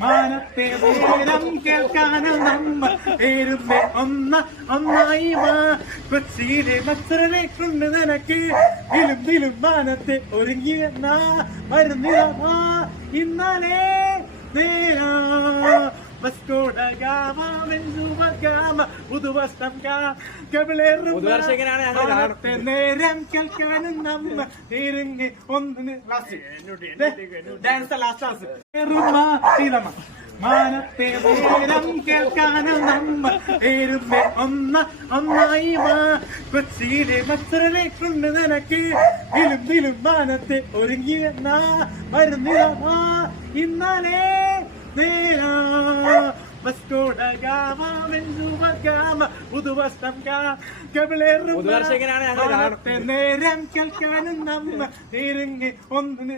മാനത്തെ നേരം കേൾക്കാനും നമ്മ പേരുമ്പേ ഒന്നായി വാ കൊച്ചിയിലെ മത്സരനെ കൊണ്ട് നിനക്ക് വിലും മാനത്തെ ഒരുങ്ങി വരുന്നില്ല ഇന്നലെ നേരാ നേരം കേൾക്കാനും നമ്മ നേരങ്ങി ഒന്ന് മാനത്തെ നേരം കേൾക്കാനും നമ്മ പേരുമ്പേ ഒന്നായി വാ കൊച്ചിയിലെ മത്സരനെ കൊണ്ട് നിനക്ക് വിലും മാനത്തെ ഒരുങ്ങി വരുന്നില്ല ഇന്നലെ നേരാ നേരം കേൾക്കാനും നമ്മ നേരങ്ങി ഒന്ന്